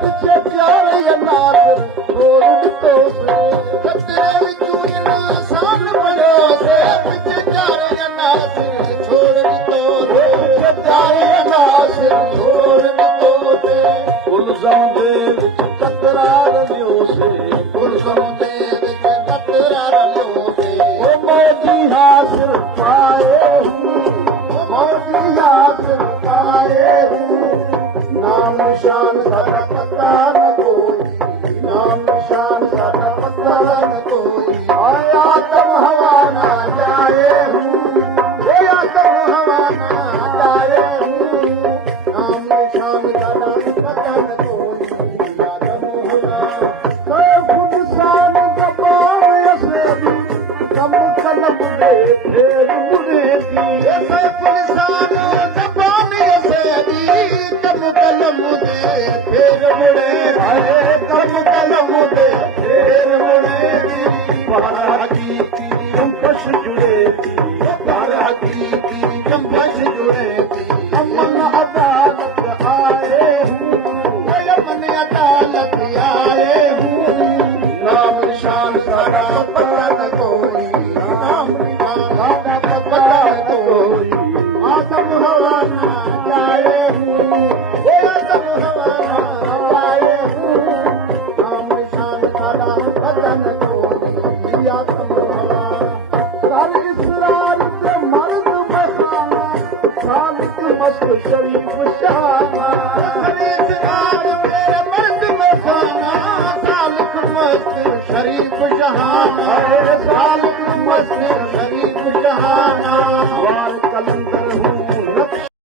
ਪਿੱਛੇ ਪਿਆਰੇ ਨਾਸ ਛੋੜ ਦਿੱਤੋ ਸੇ ਕਤਰੇ ਵਿੱਚੋਂ ਇਨਸਾਨ ਬਣਿਓ ਸੇ ਪਿੱਛੇ ਪਿਆਰੇ ਨਾਸ ਛੋੜ ਦਿੱਤੋ ਸੇ ਪਿੱਛੇ ਪਿਆਰੇ ਨਾਸ ਛੋੜ ਦਿੱਤੋ ਸੇ ਗੁਲਜ਼ਮ ਦੇ ਵਿੱਚ ਕਤਰਾ ਰਲਿਓ ਸੇ ਗੁਲਜ਼ਮ ਦੇ ਵਿੱਚ ਕਤਰਾ ਰਲਿਓ ਸੇ ਉਹ ਮੌਜੀ ਹਾਸਿਲ ਪਾਏ ਮੌਜੀ ਹਾਸਿਲ ਪਾਏ ਨਾਮ ਨਿਸ਼ਾਨ ਸਾਡਾ ਪਤਾ ਨ ਕੋਈ ਨਾਮ ਨਿਸ਼ਾਨ ਸਾਡਾ ਪਤਾ ਨ ਕੋਈ ਆਏ ਆਤਮ ਹਵਾ ਨਾ ਜਾਏ ਏ ਆਤਮ ਹਵਾ ਨਾ ਜਾਏ ਨਾਮ ਨਿਸ਼ਾਨ ਸਾਡਾ ਪਤਾ ਨ ਕੋਈ ਆਤਮ ਹਵਾ ਸਭ ਖੁਦਸਾਨ ਦਬਾਵੇ ਅਸੇ ਦੀ ਕੰਮ ਕਲਮ ਦੇ ਫੇਰ ਮੁੜੇ ਦੀ ਸਭ ਖੁਦਸਾਨ ਦਬਾਵੇ ਅਸੇ ਦੀ ਕੰਮ ਕਲਮ ਦੇ ਫੇਰ ਮੁੜੇ ਆਏ ਕੰਮ ਕਲਮ ਦੇ ਫੇਰ ਮੁੜੇ ਦੀ ਬਾਹਰ ਹਕੀਕੀ ਕੰਪਸ਼ ਜੁੜੇ ਦੀ ਬਾਹਰ ਹਕੀਕੀ ਕੰਪਸ਼ ਜੁੜੇ ਦੀ ਅਮਨ ਅਦਾਲਤ ਆਏ ਓਏ ਅਮਨ ਅਦਾਲਤ ਆਏ ਨਾਮ ਨਿਸ਼ਾਨ ਸਾਡਾ ਪਤਾ ਨ ਕੋਈ ਨਾਮ ਨਿਸ਼ਾਨ ਸਾਡਾ ਪਤਾ ਨ ਕੋਈ ਆਤਮ ਹਵਾ ਨਾ ਜਾਏ ਏ ਆਤਮ ਹਵਾ ਨਾ ਜਾਏ ਨਾਮ ਨਿਸ਼ਾਨ ਸਾਡਾ ਪਤਾ ਨ ਕੋਈ ਆਤਮ ਹਵਾ ਕਰ ਇਸਰਾਰ ਤੇ ਮਰਦ ਮਖਾਨਾ ਸਾਲਿਕ ਮਸਤ ਸ਼ਰੀਫ ਸ਼ਾਨਾ ਕਰ ਇਸਰਾਰ ਤੇ ਮਰਦ ਮਖਾਨਾ ਸਾਲਿਕ ਮਸਤ ਸ਼ਰੀਫ ਜਹਾਨਾ ਸਾਲਿਕ ਮਸਤ ਸ਼ਰੀਫ ਜਹਾਨਾ ਵਾਰ ਕਲੰਦਰ